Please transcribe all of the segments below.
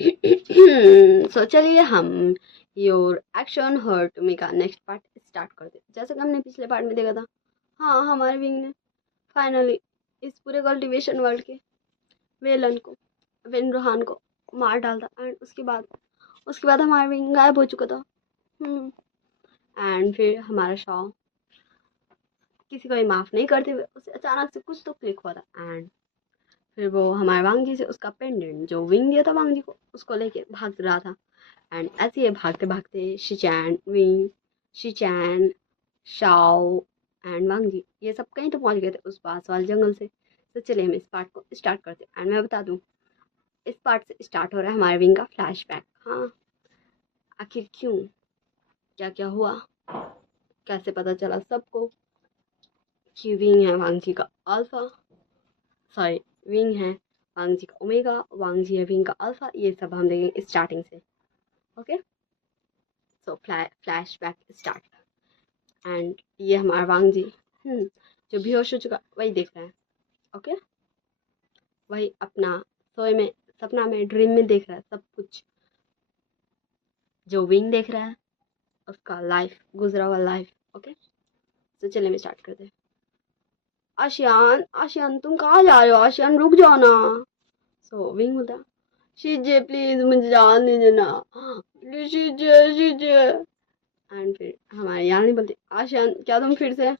सो चलिए हम your action hurt me का नेक्स्ट पार्ट स्टार्ट करते हैं। जैसे कि हमने पिछले पार्ट में देखा था, हाँ हमारे विंग ने फाइनली इस पूरे कल्टीवेशन वर्ल्ड के वेलन को, विनरोहान को मार डाला एंड उसके बाद हमारा विंग गायब हो चुका था। एंड फिर हमारा शॉ किसी को भी माफ़ नहीं करते हुए उसे अचानक से कुछ तो क्लिक हुआ था एंड फिर वो हमारे वांगजी से उसका पेंडेंट जो विंग दिया था वांगजी को उसको लेके भाग रहा था। एंड ऐसे ही भागते भागते शिचैन, विंग, शिचैन, शाओ एंड वांगजी ये सब कहीं तो पहुंच गए थे उस पास वाले जंगल से। तो चलिए हम इस पार्ट को स्टार्ट करते हैं एंड मैं बता दूं इस पार्ट से स्टार्ट हो रहा है हमारे विंग का फ्लैशबैक। हाँ, आखिर क्यों, क्या क्या हुआ, कैसे पता चला सबको कि विंग है वांगजी का अल्फा, सॉरी विंग है वांगजी का ओमेगा, वांगजी है विंग का अल्फा। ये सब हम देखेंगे स्टार्टिंग से। Okay, so flashback start. And ये हमारा वांगजी जो बेहोश हो चुका वही देख रहा है। ओके, वही अपना सोए में, सपना में, ड्रीम में देख रहा है सब कुछ जो विंग देख रहा है, उसका लाइफ, गुजरा हुआ लाइफ। ओके, तो चलिए मैं स्टार्ट करते हैं। आशियान, आशियान तुम कहाँ जा रहे हो? आशियान रुक जाओ ना। सो विंग बोलता, शीजे प्लीज मुझे जान दीजिए ना, प्लीज शीजे शीजे। एंड फिर हमारे यहाँ नहीं बोलते, आशियान क्या तुम फिर से?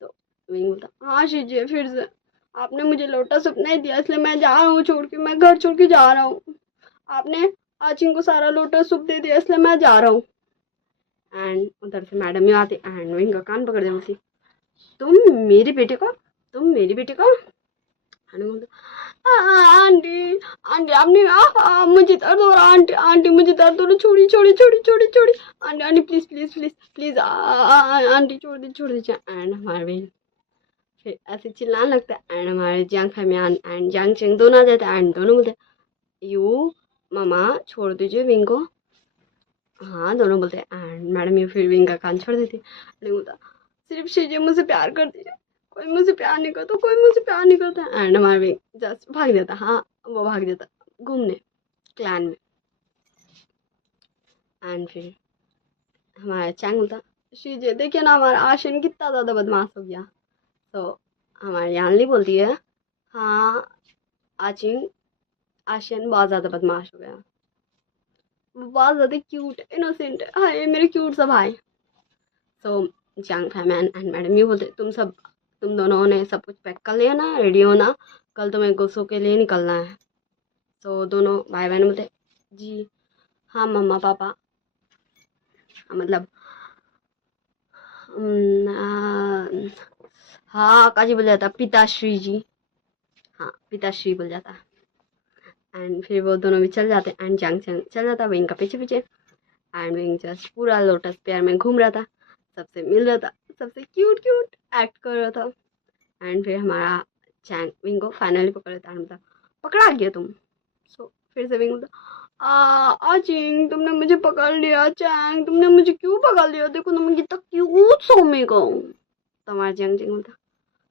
तो विंग बोलता, हाँ शीजे फिर से, आपने मुझे लोटस नहीं दिया इसलिए मैं जा रहा हूँ छोड़ के, मैं घर छोड़ के जा रहा हूँ। आपने आचिंग को सारा लोटस सूप दे दिया इसलिए मैं जा रहा हूँ। एंड उधर से मैडम ही आती एंड विंग का कान पकड़ दे बोलती, तुम मेरे बेटे को, तुम मेरे बेटे को। आंटी, आंटी आपने मुझे दर्द हो रहा, आंटी आंटी मुझे दर्द हो रहा, छोड़ी छोड़ी छोड़ी छोड़ी छोड़ी, aunty aunty please please please please aunty छोड़ दीजिए। एंड हमारे बहन फिर ऐसे चिल्लाने लगता है एंड हमारे जियांग फैमियान एंड जियांग चेंग दोनों आ जाते हैं एंड दोनों बोलते हैं यू मामा छोड़ दीजिए विंग को। हाँ दोनों बोलते हैं एंड मैडम ये फिर विंग का कान छोड़ देती है। बोलता सिर्फ शीजिए मुझसे प्यार करती है, कोई मुझसे प्यार नहीं करता, कोई मुझसे प्यार नहीं करता। एंड हमारा विंग जस्ट भाग जाता, हाँ वो भाग जाता घूमने क्लैन में। एंड फिर हमारा चैंग बोलता, शीजिए देखिए ना हमारा आशियन कितना ज़्यादा बदमाश हो गया। तो हमारी यानली बोलती है, हाँ आचिंग, आशियन बहुत ज़्यादा बदमाश हो गया, वो बहुत ज़्यादा क्यूट इनोसेंट है, हाय मेरे क्यूट सा भाई। सो जंग फैमैन एंड मैडम ये बोलते, तुम दोनों ने सब कुछ पैक कर लिया ना, रेडी हो ना, कल तुम्हें गुस्सों के लिए निकलना है। तो दोनों भाई बहन बोलते, जी हाँ मम्मा पापा, मतलब हाँ काजी बोल जाता, पिताश्री जी, हाँ पिताश्री बोल जाता। एंड फिर वो दोनों भी चल जाते एंड जंग चंग चल जाता विंग का पीछे पीछे। एंड विंग जस्ट पूरा लोटस पेयर में घूम रहा था, सबसे मिल रहा था, सबसे क्यूट क्यूट एक्ट कर रहा था। एंड फिर हमारा चैंग विंग को फाइनली पकड़ लेता है, मतलब पकड़ा गया तुम। सो फिर से विंग बोलता, आचिंग तुमने मुझे पकड़ लिया, चैंग तुमने मुझे क्यों पकड़ लिया, देखो ना मैं कितना क्यूट सोमे का हूँ। तो हमारा चैंग चिंग बोलता,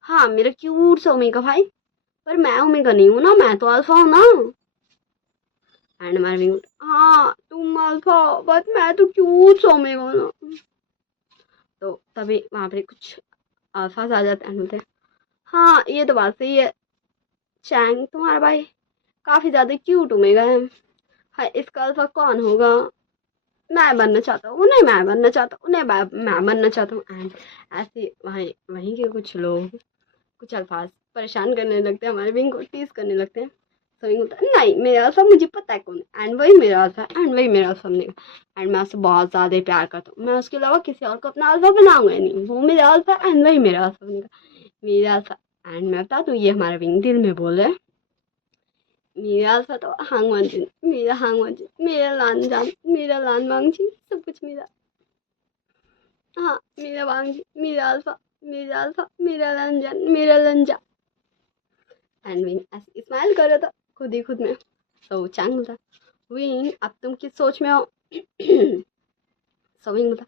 हाँ मेरा क्यूट सोमे का भाई, पर मैं ओमेगा नहीं हूँ ना, मैं तो अल्फा हूँ ना। एंड हमारा विंग बोलता, हाँ तुम अल्फा बट मैं तो क्यूट सोमेगा हूँ ना। तो तभी वहाँ पे कुछ अल्फाज आ जाते हैं, बोलते हैं हाँ ये तो बात सही है, चैंग तुम्हारा भाई काफी ज्यादा क्यूट ओमेगा है, हाँ इसका अल्फा कौन होगा? मैं बनना चाहता हूँ, उन्हें मैं बनना चाहता हूँ, उन्हें मैं बनना चाहता हूँ। एंड ऐसे वहीं वहीं के कुछ लोग, कुछ अल्फाज परेशान करने लगते हैं, हमारे विंग को टीज करने लगते हैं। तो विंग बोलता है नहीं मेरा अल्फा मुझे पता है कौन है, एंड वही मेरा अल्फा है एंड वही मेरा अल्फा बनेगा, एंड मैं उससे बहुत ज़्यादा प्यार करता हूँ, मैं उसके अलावा किसी और को अपना अल्फा बनाऊंगा नहीं, वो मेरा अल्फा एंड वही मेरा अल्फा बनेगा, मेरा अल्फा। एंड मैं बता दूँ ये हमारा विंग दिल में बोल रहा है, मेरा अल्फा तो हांगवान जी, मेरा हांगवान जी, मेरा लान जान, मेरा लान वांग जी, सब कुछ मेरा, हाँ मेरा वांग जी, मेरा अल्फा, मेरा अल्फा, मेरा लंजन, मेरा लंजा। एंड विंग ऐसे स्माइल कर रहा था खुद ही खुद में। तो चैंग बोलता, विंग अब तुम किस सोच में हो? सो विंग बोलता,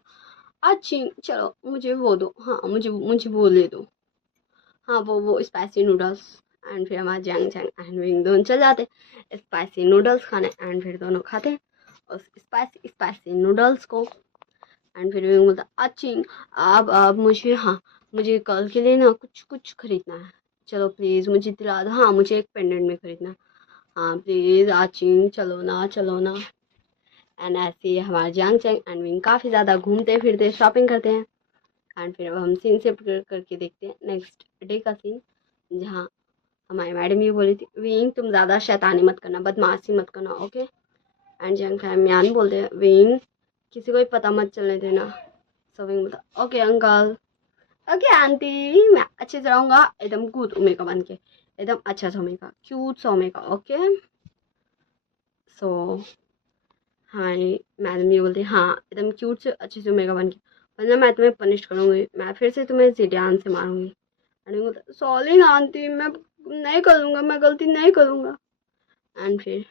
अच्छी चलो मुझे वो दो, हाँ मुझे मुझे वो ले दो, हाँ वो स्पाइसी नूडल्स। एंड फिर हमारे जंग जंग एंड विंग दोनों चल जाते स्पाइसी नूडल्स खाने एंड फिर दोनों खाते हैं उस स्पाइसी स्पाइसी नूडल्स को। एंड फिर विंग बोलता अच्छी अब मुझे, हाँ मुझे कल के लिए ना कुछ कुछ खरीदना है, चलो प्लीज़ मुझे दिला दो, हाँ मुझे एक पेंडेंट में खरीदना है, हाँ प्लीज़ आचिंग चलो ना चलो ना। एंड ऐसे ही हमारे जंग जंग एंड विंग काफ़ी ज़्यादा घूमते फिरते शॉपिंग करते हैं। एंड फिर अब हम सीन शिफ्ट करके देखते हैं नेक्स्ट डे का सीन, जहाँ हमारी मैडम ये बोली थी विंग तुम ज़्यादा शैतानी मत करना, बदमाशी मत करना, ओके। एंड जंग म्यान बोलते हैं विंग किसी को भी पता मत चलने देना। सो विंग बोलता ओके अंकल, ओके आंटी, मैं अच्छे से रहूँगा एकदम गुड उमे का बन के, एकदम अच्छा सा उमे का, क्यूट सा उमे का, ओके। सो हमारी मैडम ये बोलती हाँ एकदम क्यूट से अच्छे से उमे का बन के, वरना मैं तुम्हें पनिश करूँगी, मैं फिर से तुम्हें जिडियान से मारूंगी। एंड बोलता सॉरी आंटी, मैं नहीं करूँगा, मैं गलती नहीं करूँगा। एंड फिर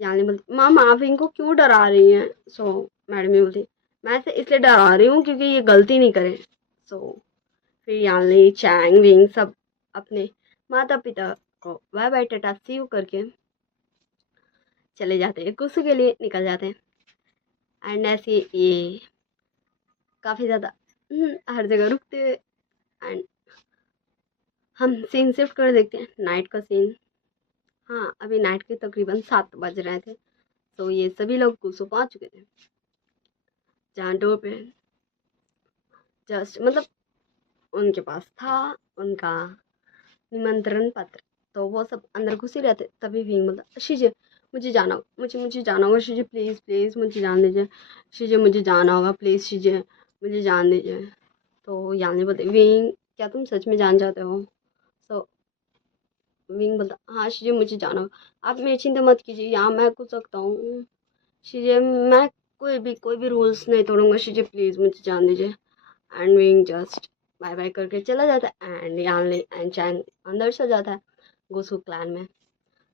यानी बोलती माम आप इनको क्यों डरा रही हैं। सो मैडम ये बोलती मैं इसे इसलिए डरा रही हूँ क्योंकि ये गलती नहीं करे। सो फिर यानी चैंग विंग सब अपने माता पिता को bye bye tata see you करके चले जाते हैं, गुस्से के लिए निकल जाते हैं। एंड ऐसे ये काफ़ी ज़्यादा हर जगह रुकते हुए एंड हम सीन शिफ्ट कर देखते हैं नाइट का सीन। हाँ अभी नाइट के तकरीबन 7 बज रहे थे, तो ये सभी लोग गुस्सो पहुँच चुके थे, जहाँ डोर पे जस्ट मतलब उनके पास था उनका निमंत्रण पत्र, तो वो सब अंदर घुसे रहते। तभी विंग बोलता शीजे मुझे जाना होगा, मुझे जाना होगा शीजे, प्लीज़ प्लीज़ मुझे जान दीजिए शीजे, मुझे जाना होगा प्लीज़ शीजे, मुझे जान दीजिए। तो यानी बोलते विंग क्या तुम सच में जान चाहते हो। सो विंग बोलता हाँ शीजे मुझे जाना होगा, आप मेरी चिंता मत कीजिए, यहाँ मैं कूद सकता हूँ शीजे, मैं कोई भी रूल्स नहीं तोड़ूंगा शीजे, प्लीज़ मुझे जान दीजिए। And Wing just bye bye करके चला जाता है एंड यानली एंड चैंग अंदर से जाता है गोसू क्लैन में,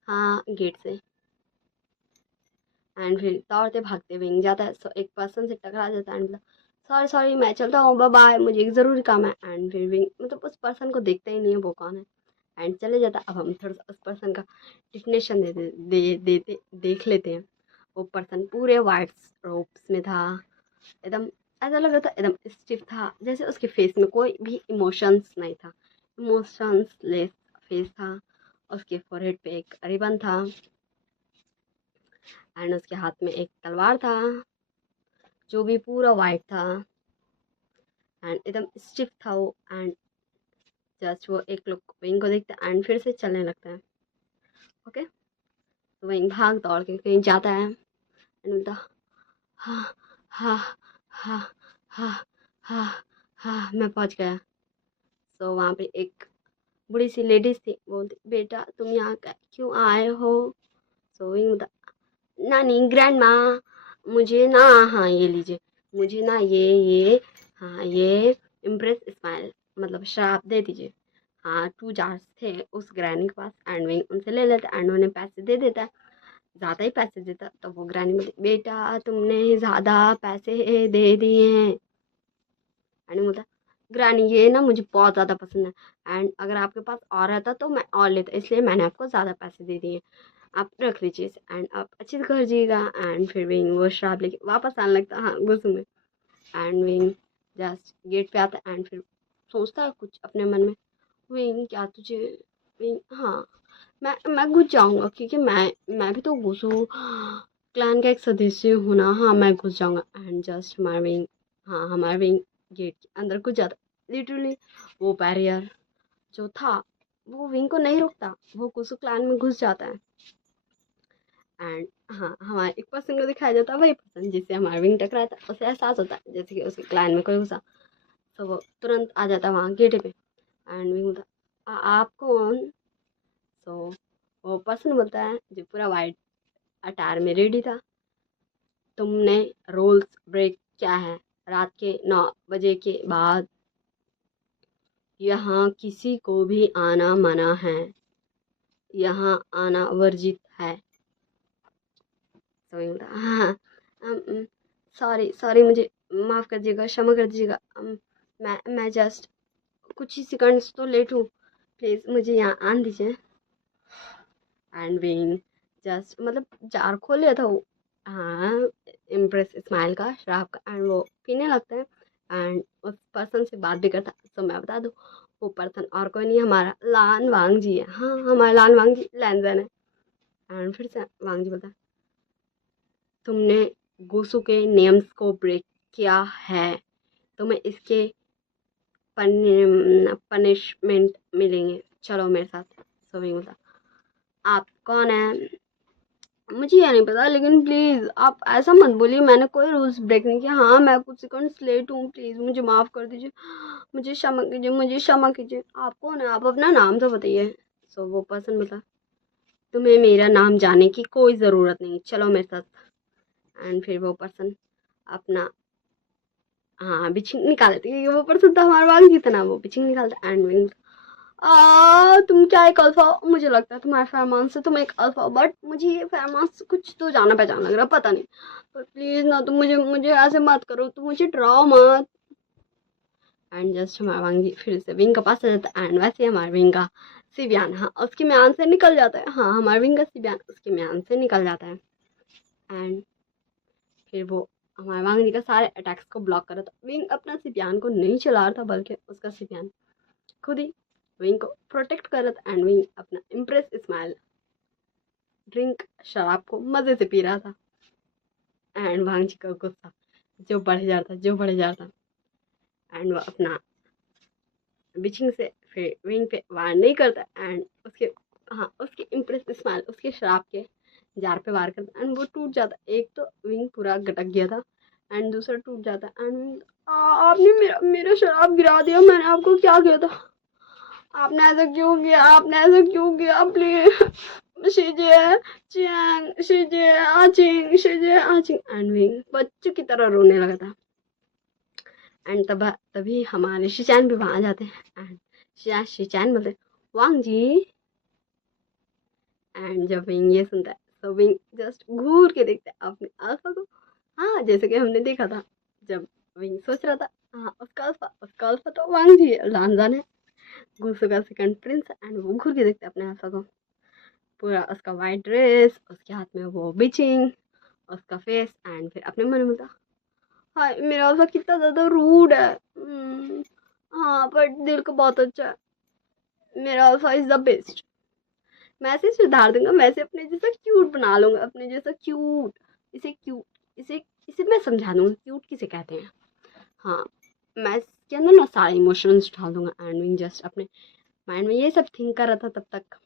हाँ गेट से। एंड फिर दौड़ते भागते विंग जाता है, सो एक पर्सन से टकरा जाता है एंड सॉरी सॉरी मैं चलता हूँ बाय बाय, मुझे एक ज़रूरी काम है। एंड फिर विंग मतलब उस पर्सन को देखता ही नहीं है वो कौन है एंड चले जाता। अब हम थोड़ा सा उस पर्सन का डिफिनेशन देते देख लेते हैं। वो पर्सन पूरे वाइट रोब्स में था, एकदम ऐसा लग रहा था एकदम स्टिफ था, जैसे उसके फेस में कोई भी इमोशंस नहीं था, इमोशंस लेस फेस था। उसके फोरहेड पे एक रिबन था एंड उसके हाथ में एक तलवार था जो भी पूरा वाइट था एंड एकदम स्टिफ था वो। एंड जस्ट वो एक लोग विंग को देखता है एंड फिर से चलने लगता है, ओके। तो विंग भाग दौड़ के कहीं जाता है एंड बोलता हाँ हाँ हाँ हाँ हाँ हाँ मैं पहुंच गया। तो वहाँ पे एक बूढ़ी सी लेडीज थी, बोलती बेटा तुम यहाँ क्यों आए हो। सो विंग बोलता नानी ग्रैंड माँ मुझे ना, हाँ ये लीजिए, मुझे ना ये हाँ ये इम्प्रेस स्माइल मतलब शराब दे दीजिए। हाँ 2 जार्स थे उस ग्रैनी के पास एंड विंग उनसे ले लेता एंड उन्हें पैसे दे देता, ज़्यादा ही पैसे देता। तो वो ग्रैनी बोलती बेटा तुमने ज़्यादा पैसे दे दिए हैं। एंड बोलता ग्रैनी ये ना मुझे बहुत ज़्यादा पसंद है एंड अगर आपके पास और रहता तो मैं और लेता, इसलिए मैंने आपको ज़्यादा पैसे दे दिए, आप रख लीजिए एंड आप अच्छे से घर जाइएगा। एंड फिर विंग वो शराब लेके वापस आने लगता, हाँ गुस्से में। एंड विंग जस्ट गेट पे आता एंड फिर सोचता है कुछ अपने मन में, विंग क्या तुझे, विंग हाँ मैं घुस जाऊंगा क्योंकि मैं भी तो घुसू क्लैन का एक सदस्य हूँ ना, हाँ मैं घुस जाऊंगा। एंड जस्ट हमारा विंग, हाँ हमारा विंग गेट के अंदर घुस जाता। लिटरली वो बैरियर जो था वो विंग को नहीं रोकता, वो कुसु क्लैन में घुस जाता है। एंड हाँ हमारे एक पर्सन को दिखाया जाता है, वही पर्सन जिससे हमारा विंग टकराया था, उसे एहसास होता है जैसे कि उसके क्लैन में कोई घुसा, तो वो तुरंत आ जाता है वहाँ गेट पे। एंड विंग बोलता आप कौन। सो वो पर्सन बोलता है जो पूरा वाइट अटायर में रेडी था, तुमने रूल्स ब्रेक किया है, रात के 9 बजे के बाद यहाँ किसी को भी आना मना है, यहाँ आना वर्जित है। समझ में हाँ सॉरी सॉरी मुझे माफ़ कर दीजिएगा, क्षमा कर दीजिएगा, मैं जस्ट कुछ ही सेकंड्स तो लेट हूँ, प्लीज़ मुझे यहाँ आने दीजिए। एंड विंग जस्ट मतलब जार खोल लिया था वो, हाँ, इम्प्रेस इस्माइल का शराब का, एंड वो पीने लगता है एंड उस पर्सन से बात भी करता है। तो मैं बता दूँ वो पर्सन और कोई नहीं, हमारा लान वांग जी है। हाँ, हमारा लान वांग जी लैंजन है। एंड फिर से वांग जी बोलता है, तुमने गुसु के नियम्स को ब्रेक किया है, तुम्हें इसके पनिशमेंट मिलेंगे, चलो मेरे साथ। सो विंग बोलता, आप कौन है? मुझे ये नहीं पता, लेकिन प्लीज़ आप ऐसा मत बोलिए, मैंने कोई रूल्स ब्रेक नहीं किया। हाँ, मैं कुछ सेकंड्स लेट हूँ, प्लीज़ मुझे माफ़ कर दीजिए, मुझे क्षमा कीजिए, मुझे क्षमा कीजिए। आप कौन है? आप अपना नाम तो बताइए। सो वो पर्सन बोला, तुम्हें मेरा नाम जानने की कोई ज़रूरत नहीं, चलो मेरे साथ। एंड फिर वो पर्सन अपना, हाँ, बिचिंग निकाल देती है, वो पर्सन तो हमारे बाल की तरह वो बिचिंग निकालता। एंड विंग, तुम क्या एक अल्फा हो? मुझे लगता है तुम्हारे फेरोमोन से तुम एक अल्फा हो, बट मुझे ये फेरोमोन से कुछ तो जाना पहचान लग रहा, पता नहीं। पर प्लीज ना, तुम मुझे मुझे ऐसे मत करो, तुम मुझे डराओ मत। एंड जस्ट हमारा वांगी फिर से विंग का पास आ जाता है, एंड वैसे हमारे विंग का सिबियान, हाँ, उसके म्यान से निकल जाता है। हाँ, हमारे विंग का सिबियान उसके म्यान से निकल जाता है। एंड फिर वो हमारे वांगी का सारे अटैक्स को ब्लॉक कर रहा था। विंग अपना सिबियान को नहीं चला रहा था, बल्कि उसका सिबियान खुद ही विंग को प्रोटेक्ट कर रहा था। एंड विंग अपना इम्प्रेस स्माइल ड्रिंक शराब को मज़े से पी रहा था। एंड भांग जी का गुस्सा जो बढ़ जाता, जो बढ़ जाता। एंड वो अपना बिचिंग से फिर विंग पे वार नहीं करता, एंड उसके, हाँ, उसके इम्प्रेस स्माइल उसके शराब के जार पे वार करता, एंड वो टूट जाता। एक तो विंग पूरा गटक गया था, एंड दूसरा टूट जाता। एंड विंग, आपने मेरा मेरा शराब गिरा दिया, मैंने आपको क्या किया था? आपने ऐसा क्यों किया? आपने ऐसा क्यों किया? प्लीज शीजिए, चियांग शीजिए, आचिंग शीजिए, आचिंग। एंड विंग बच्चे की तरह रोने लगा था। एंड तभी हमारे शिचैन भी वहां जाते हैं। एंड शिचैन बोलते, वांग जी। एंड जब विंग ये सुनता है तो विंग जस्ट घूर के देखता है अपने अल्फा को। हाँ, जैसे कि हमने देखा था जब विंग सोच रहा था, हाँ, उसका अल्फा तो वांग जी है, लानजान है, गुस्सो का सेकंड प्रिंस। एंड वो घूर के देखते हैं अपने अल्फा को, पूरा उसका वाइट ड्रेस, उसके हाथ में वो बिचिंग, उसका फेस। एंड फिर अपने मन में बोलता, हाय मेरा अल्फा कितना ज़्यादा रूड है। हाँ, पर दिल को बहुत अच्छा है, मेरा अल्फा इज द बेस्ट। मैं ऐसे सुधार दूंगा, मैं इसे अपने जैसा क्यूट बना लूंगा, अपने जैसा क्यूट। इसे क्यूट, इसे इसे मैं समझा दूंगा क्यूट किसे कहते हैं। हाँ, मैं इसके अंदर ना सारे इमोशंस डाल दूंगा। एंड विंग जस्ट अपने माइंड में ये सब थिंक कर रहा था, तब तक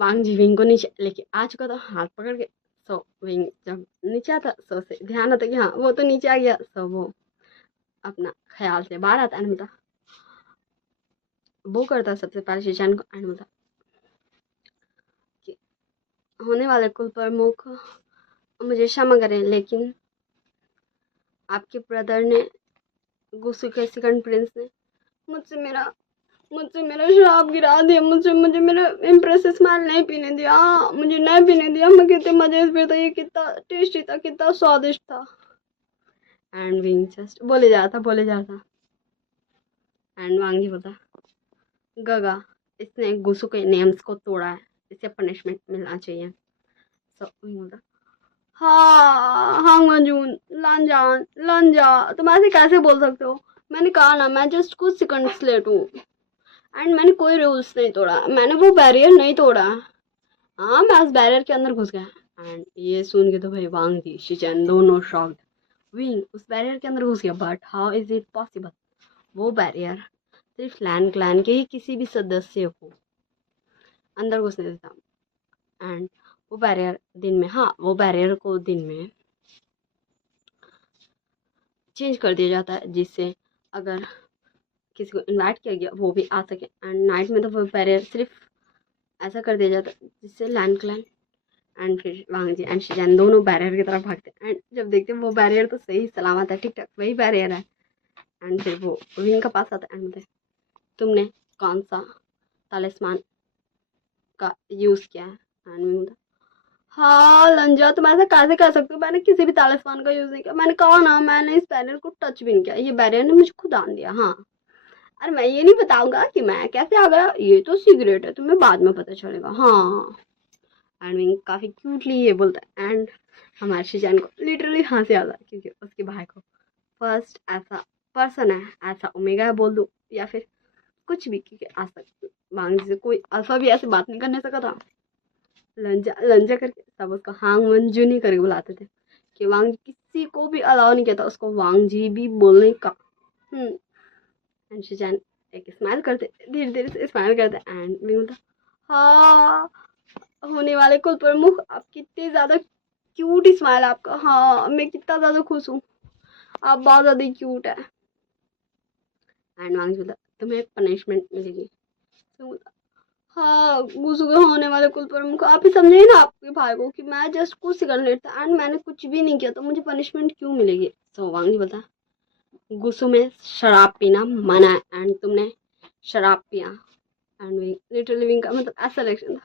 वांग जी विंग को नीचे लेके आ चुका था हाथ पकड़ के। सो विंग जब नीचे आता, सो से ध्यान आता कि हाँ वो तो नीचे आ गया। सो वो अपना ख्याल से बाहर आता है, बोलता, वो करता सबसे पहले शीशान को। एंड बोलता कि होने वाले कुल प्रमुख मुझे क्षमा करें, लेकिन आपके ब्रदर ने, गुस्सू के सेकंड प्रिंस ने मुझसे मेरा मुझसे मेरा शराब गिरा दिया, मुझे मुझे मेरा इम्प्रेस स्माइल नहीं पीने दिया। हाँ, मुझे नहीं पीने दिया। मैं कितने मजे से पीता, ये कितना टेस्टी था, कितना स्वादिष्ट था। एंड विंग जस्ट बोले जाता। एंड वांगी बोलता, गगा, इसने गुस्सू के नियम्स को तोड़ा है, इसे पनिशमेंट मिलना चाहिए। सो विंग बोलता, हाँ हाँ मंजून, लंजान लंजा, तुम ऐसे कैसे बोल सकते हो? मैंने कहा ना, मैं जस्ट कुछ सेकंड्स लेट हूँ, एंड मैंने कोई रूल्स नहीं तोड़ा, मैंने वो बैरियर नहीं तोड़ा। हाँ, मैं उस बैरियर के अंदर घुस गया। एंड ये सुन के तो भाई वांग थी शिचैन दोनों शॉक्ड। विंग उस बैरियर के अंदर घुस गया, but how is it possible? वो बैरियर सिर्फ लैन क्लैन के ही किसी भी सदस्य को अंदर घुसने देता। एंड वो बैरियर दिन में, हाँ, वो बैरियर को दिन में चेंज कर दिया जाता है, जिससे अगर किसी को इनवाइट किया गया वो भी आ सके। एंड नाइट में तो वो बैरियर सिर्फ ऐसा कर दिया जाता है जिससे लैंड क्लैन एंड फिर वांग जी एंड शिजान दोनों बैरियर की तरफ भागते हैं। एंड जब देखते हैं वो बैरियर तो सही सलामत है, ठीक ठाक वही बैरियर है। एंड फिर वो विंग का पास आता है एंड बोलते, तुमने कौन सा तालिस्मान का यूज़ किया है? एंड विंग बोलता, हाँ लंजा, तुम ऐसा कैसे कह सकते हो? मैंने किसी भी तालिस्मान का यूज़ नहीं किया। मैंने कहा ना, मैंने इस बैरियर को टच भी नहीं किया, ये बैरियर ने मुझे खुद आन दिया। हाँ, अरे मैं ये नहीं बताऊंगा कि मैं कैसे आ गया, ये तो सीक्रेट है, तुम्हें बाद में पता चलेगा। हाँ। एंड विंग काफी क्यूटली ये बोलता है एंड हमारे शिजान को लिटरली हंसी आता है क्योंकि उसके भाई को फर्स्ट ऐसा पर्सन है, ऐसा ओमेगा है बोल दो या फिर कुछ भी, क्योंकि आज तक वांग जी से कोई अल्फा भी ऐसे बात नहीं करने सका था। लंजा लंजा करके सब उसको हांग मंजू नहीं करके बुलाते थे कि वांग जी किसी को भी अलाउ नहीं किया था उसको वांग जी भी बोलने का। एंड शिजान एक स्माइल करते, धीरे धीरे से स्माइल करते एंड मी बोलता हाँ होने वाले कुल प्रमुख, आप कितने ज्यादा क्यूट स्माइल आपका, हाँ मैं कितना ज्यादा खुश हूँ, आप बहुत ज्यादा क्यूट है। एंड वांग जी बोलता तुम्हें पनिशमेंट मिलेगी। तो बोलता हाँ गुस्से होने वाले कुल प्रमुख, आप ही समझे ना आपके भाई को कि मैं जस्ट कुछ कर लेता था एंड मैंने कुछ भी नहीं किया तो मुझे पनिशमेंट क्यों मिलेगी। तो वांग जी बोलता गुस्सों में शराब पीना मना है एंड तुमने शराब पिया। एंड लिटिल विंग का मतलब ऐसा रिएक्शन था,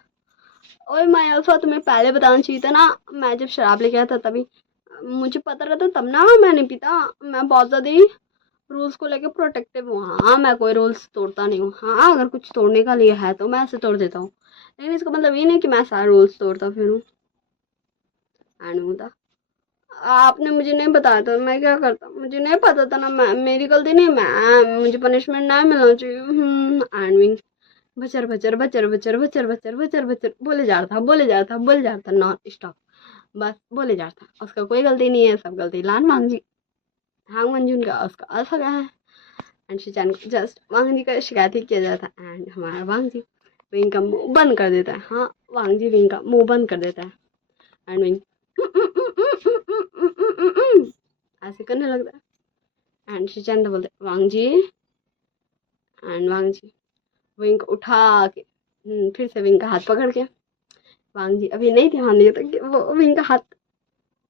ओए माय अल्फा तुम्हें पहले बताना चाहिए था ना, मैं जब शराब लेके आया था तभी मुझे पता रहता तब ना मैंने पीता, मैं बहुत ज़्यादा ही रूल्स को लेके प्रोटेक्टिव हूँ। हाँ मैं कोई रूल्स तोड़ता नहीं हूँ, हाँ अगर कुछ तोड़ने का लिए है तो मैं ऐसे तोड़ देता हूँ, लेकिन इसका मतलब ये नहीं कि मैं सारे रूल्स तोड़ता फिरूँ। एंड होता आपने मुझे नहीं बताया था मैं क्या करता, मुझे नहीं पता था ना, मैं मेरी गलती नहीं, मैं मुझे पनिशमेंट ना मिलना चाहिए। एंड विंग बचर बचर बचर बचर बचर बचर बचर बचर बोले जा रहा था बोले जा रहा था बोले जा रहा था नॉन स्टॉप, बस बोले जा रहा था, उसका कोई गलती नहीं है, सब गलती लान मांग जी हांग मंजून का, उसका अल्फा क्या है। एंड शिचान को जस्ट वांग जी का शिकायत ही किया जाता है एंड हमारा वांग जी विंग का मुंह बंद कर देता है। हाँ वांग जी विंग का मुंह बंद कर देता है एंड विंग ऐसे करने लगता है एंड शिचान तो बोलते वांग जी एंड वांग जी विंग को उठा के फिर से विंग का हाथ पकड़ के, वांग जी अभी नहीं ध्यान दिया था कि वो विंग का हाथ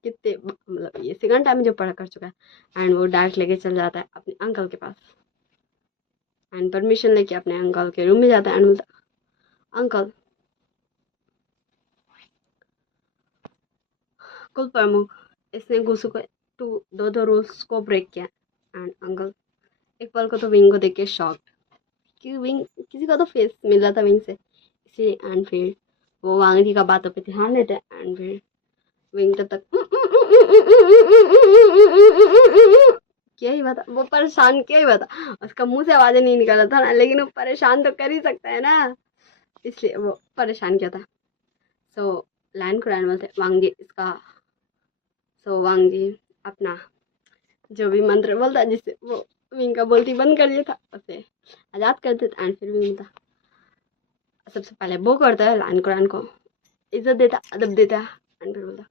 कितने मतलब ये सेकंड टाइम जो पढ़ा कर चुका है एंड वो डायरेक्ट लेके चल जाता है अपने अंकल के पास एंड परमिशन लेके अपने अंकल के रूम में जाता है एंड बोलता अंकल कुल प्रमुख इसने गुस्सू को दो रूल्स को ब्रेक किया। एंड अंकल एक पल को तो विंग को देख के शॉक्ड कि विंग किसी का तो फेस मिल रहा था विंग से इसी। एंड फिर वो वांग जी का बातों पे ध्यान देते हैं एंड फिर विंग तब तक क्या ही बता, वो परेशान क्या ही बता, उसका मुंह से आवाजें नहीं निकल रहा था ना, लेकिन वो परेशान तो कर ही सकता है ना, इसलिए वो परेशान किया था। सो लाइन को लाइन बोलते वांग जी इसका, सो वांग जी अपना जो भी मंत्र बोलता जिससे वो विंग का बोलती बंद कर दिया था उसे आजाद कर देता एंड फिर विंग था सबसे पहले वो करता है लाइन को इज्जत देता अदब देता एंड फिर बोलता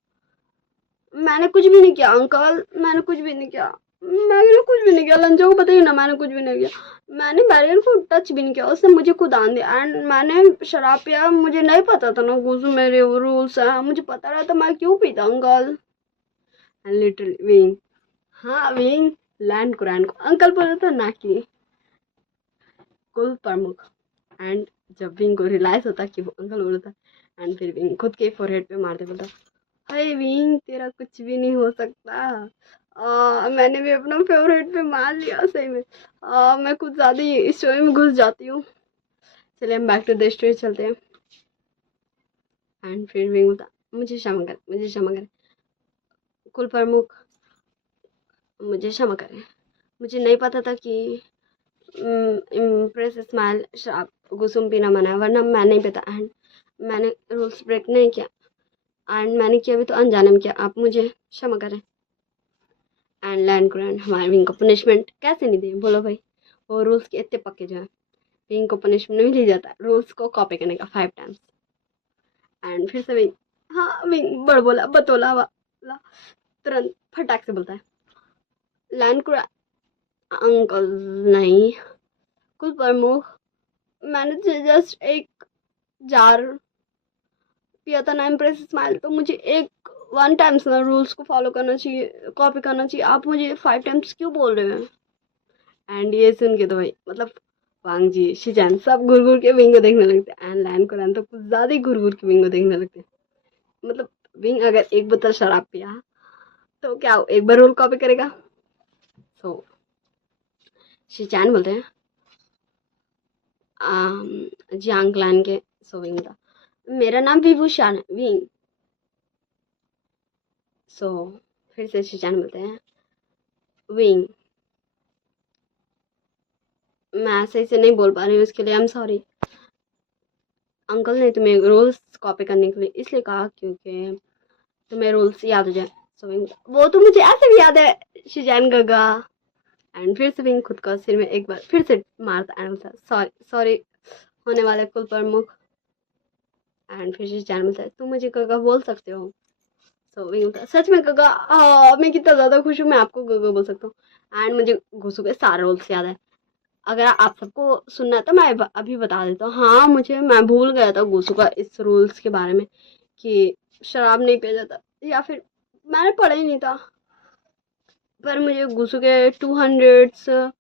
मैंने कुछ भी नहीं किया अंकल, मैंने कुछ भी नहीं किया, मैंने कुछ भी नहीं किया, लंजो को बताइए ना मैंने कुछ भी नहीं किया, मैंने बैरियर को टच भी नहीं किया, उसने मुझे खुद आन दिया एंड मैंने शराब पिया, मुझे नहीं पता था ना गुस्सू मेरे रूल्स है, मुझे पता रहा था मैं क्यों पीता अंकल। एंड लिटरली विंग हाँ विंग लैंड कुरान को अंकल बोला था ना कि कुल प्रमुख। एंड जब विंग को रियलाइज होता कि वो अंकल बोला था एंड फिर विंग खुद के फोरहेड पे मारते बोलता हाय विंग तेरा कुछ भी नहीं हो सकता, मैंने भी अपना फेवरेट पे मार लिया सही में, मैं कुछ ज़्यादा ही स्टोरी में घुस जाती हूँ, चलिए हम बैक टू द स्टोरी चलते हैं। एंड फिर विंग बोलता मुझे क्षमा कर मुझे क्षमा कर कुल प्रमुख मुझे क्षमा करें, मुझे नहीं पता था कि इम्प्रेस स्माइल शराब गुसुम पीना मना है वरना मैं नहीं पता एंड मैंने रूल्स ब्रेक नहीं किया एंड मैंने किया भी तो अनजाने में किया, आप मुझे क्षमा करें। एंड लैंड ग्रैंड हमारे विंग को पनिशमेंट कैसे नहीं दिए बोलो भाई, वो रूल्स के इतने पक्के जो है विंग को पनिशमेंट नहीं ली जाता रूल्स को कॉपी करने का 5 टाइम्स। एंड फिर से विंग हाँ विंग बड़ बोला बतोला वाला तुरंत फटाक से बोलता है लैंड ग्रैंड अंकल नहीं कुल प्रमुख मैंने जस्ट एक जार पिया था ना इम्प्रेस स्माइल, तो मुझे एक 1 टाइम्स ना रूल्स को फॉलो करना चाहिए कॉपी करना चाहिए, आप मुझे 5 टाइम्स क्यों बोल रहे हैं। एंड ये सुन के तो भाई मतलब वांग जी शिजान सब घूर घूर के विंग को देखने लगते हैं एंड लैन को लैन तो कुछ ज़्यादा ही घूर घूर के विंग को देखने लगते हैं, मतलब विंग अगर एक बोतल शराब पिया तो क्या एक बार रूल कॉपी करेगा। सो शिजान बोलते हैं जियांग क्लैन के। सो विंग था, मेरा नाम विभूषण है, विंग। सो फिर से शिजान बोलते हैं विंग। मैं सही से नहीं बोल पा रही हूँ, उसके लिए आई एम सॉरी। अंकल ने तुम्हें रूल्स कॉपी करने के लिए इसलिए कहा क्योंकि तुम्हें रूल्स याद हो जाए। सो विंग, वो तो मुझे ऐसे भी याद है शिजान गगा। एंड फिर से विंग खुद को सिर में एक बार फिर से मारता एंड बोलता सॉरी सॉरी होने वाले कुल प्रमुख। एंड फिर शिजान बोलता है तुम मुझे गगा बोल सकते हो। सो विंग बोलता है सच में गगा, मैं कितना ज़्यादा खुश हूँ, मैं आपको गगा बोल सकता हूँ। एंड मुझे घुसू के सारे रूल्स याद है। अगर आप सबको सुनना है तो मैं अभी बता देता हूँ। हाँ, मैं भूल गया था घुसू का इस रूल्स के बारे में कि शराब नहीं पिया जाता, या फिर मैंने पढ़ा ही नहीं था। पर मुझे घुसू के 200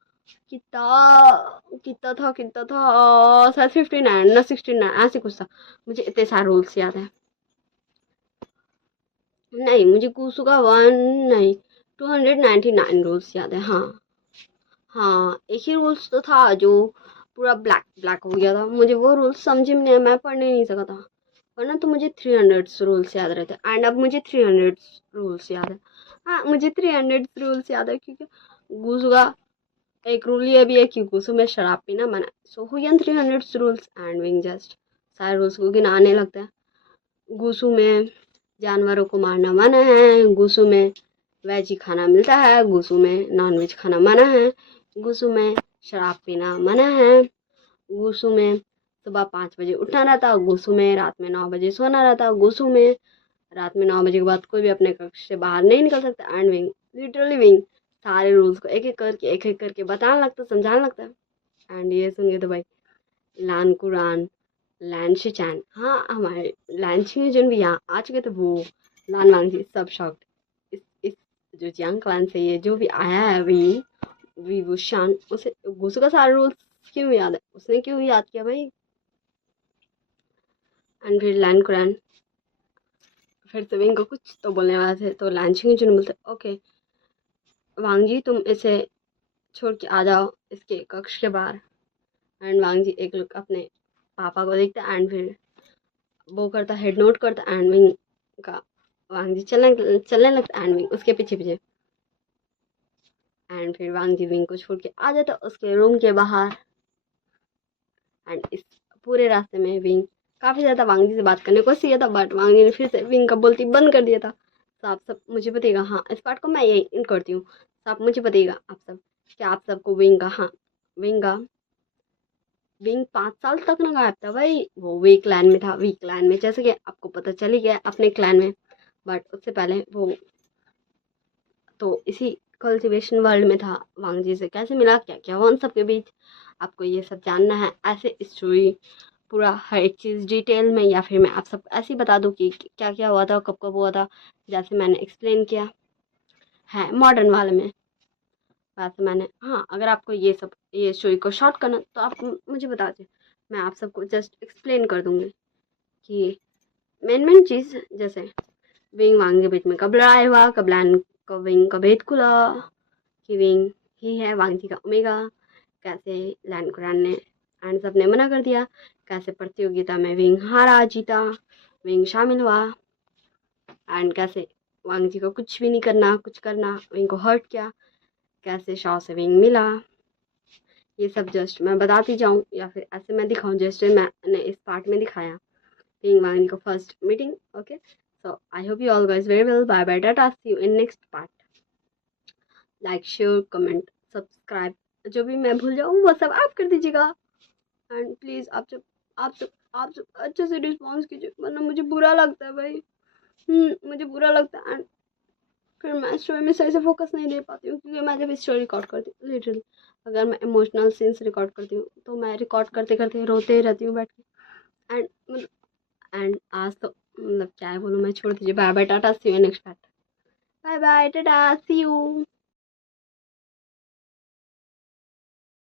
कितना था शायद 59 ना 69 ऐसे कुछ था। मुझे इतने सारे रूल्स याद है। नहीं, मुझे घुसू का 299 रूल्स याद है। हाँ हाँ, एक ही रूल्स तो था जो पूरा ब्लैक ब्लैक हो गया था। मुझे वो रूल्स समझ में नहीं आया, मैं पढ़ने नहीं सका था। वरना तो मुझे 300 रूल्स याद रहते। एंड अब मुझे 300 रूल्स याद है। हाँ, मुझे 300 रूल्स याद है क्योंकि घुसू का एक रूल ये भी है कि घुसू में शराब पीना मना है। सो हुई 300 रूल्स एंड विंग जस्ट सारे रूल्स को गिनाने लगता है। घुसू में जानवरों को मारना मना है, घुसू में वेज ही खाना मिलता है, घुसू में नॉन वेज खाना मना है, घुसू में शराब पीना मना है, घुसू में सुबह 5 बजे उठना रहता, घुसू में रात में 9 बजे सोना रहता, घुसू में रात में 9 बजे के बाद कोई भी अपने कक्ष से बाहर नहीं निकल सकता। एंड विंग लिटरली विंग सारे रूल्स को एक एक करके बताने लगता, समझाने लगता है। एंड ये सुन के तो भाई लान कुरान लैन शिचैन, हाँ हमारे लैन छिंगजन भी यहाँ आ चुके थे। वो लान वांग जी सब शॉक्ड। इस जो जियांग क्लैन से ये जो भी आया है विभूषण, उसे घुसू का सारे रूल्स क्यों याद है, उसने क्यों याद किया भाई। एंड फिर लैन कुरान फिर से विंग को कुछ तो बोलने वाला थे तो लैन छिंगजन बोलते ओके वांग जी तुम इसे छोड़ के आ जाओ इसके कक्ष के बाहर। एंड वांग जी एक लुक अपने पापा को देखता एंड फिर वो करता हेड नोट करता एंड विंग का वांग जी चलने लगता एंड विंग उसके पीछे पीछे। एंड फिर वांग जी विंग को छोड़ के आ जाता उसके रूम के बाहर। एंड इस पूरे रास्ते में विंग काफ़ी ज़्यादा वांग जी से बात करने को किया था, बट वांग जी ने फिर से विंग का बोलती बंद कर दिया था। तो आप सब मुझे बताइएगा, हाँ इस पार्ट को मैं यही इन करती हूँ। तो आप मुझे बताइएगा आप सब क्या आप सबको विंग का, हाँ विंग 5 साल तक ना गायब था भाई। वो वी क्लैन में था, वी क्लैन में जैसे कि आपको पता चल ही गया अपने क्लैन में। बट उससे पहले वो तो इसी कल्टीवेशन वर्ल्ड में था। वांग जी से कैसे मिला, क्या क्या हुआ उन सबके बीच, आपको ये सब जानना है। ऐसे स्टोरी पूरा हर एक चीज़ डिटेल में, या फिर मैं आप सबको ऐसे ही बता दूँ कि क्या क्या हुआ था, कब कब हुआ था, जैसे मैंने एक्सप्लेन किया है मॉडर्न वाले में वैसे मैंने। हाँ, अगर आपको ये स्टोरी को शॉर्ट करना तो आप मुझे बता दें, मैं आप सबको जस्ट एक्सप्लेन कर दूँगी कि मेन चीज़ जैसे विंग वांग के बीच में कब लड़ाई हुआ, कब लैन को विंग का भेद खुला कि विंग ही है वांग जी का ओमेगा, कैसे लैन कुरान ने एंड सब ने मना कर दिया, कैसे प्रतियोगिता में विंग हारा जीता, विंग शामिल हुआ, एंड कैसे वांग जी को कुछ भी नहीं करना, कुछ करना विंग को हर्ट किया, कैसे शॉ से विंग मिला। ये सब जस्ट मैं बताती जाऊँ या फिर ऐसे मैं दिखाऊँ जैसे मैंने इस पार्ट में दिखाया विंग वांग जी को first meeting. Okay, so I hope you all guys very well, bye bye, tata, see you in next part. Like share comment subscribe जो भी मैं भूल जाऊँ वो सब आप कर दीजिएगा। एंड प्लीज़ आप सब अच्छे से रिस्पॉन्स कीजिए, वरना मुझे बुरा लगता है भाई। मुझे बुरा लगता है। एंड फिर मैं स्टोरी में सही से फोकस नहीं दे पाती हूँ क्योंकि मैं जब स्टोरी रिकॉर्ड करती हूँ लिटरली अगर मैं इमोशनल सीन्स रिकॉर्ड करती हूँ तो मैं रिकॉर्ड करते करते रोते ही रहती हूँ बैठ के। एंड आज तो मतलब क्या है बोलूँ, मैं छोड़ दीजिए, bye bye, tata, see you next part, bye bye, tata, see you.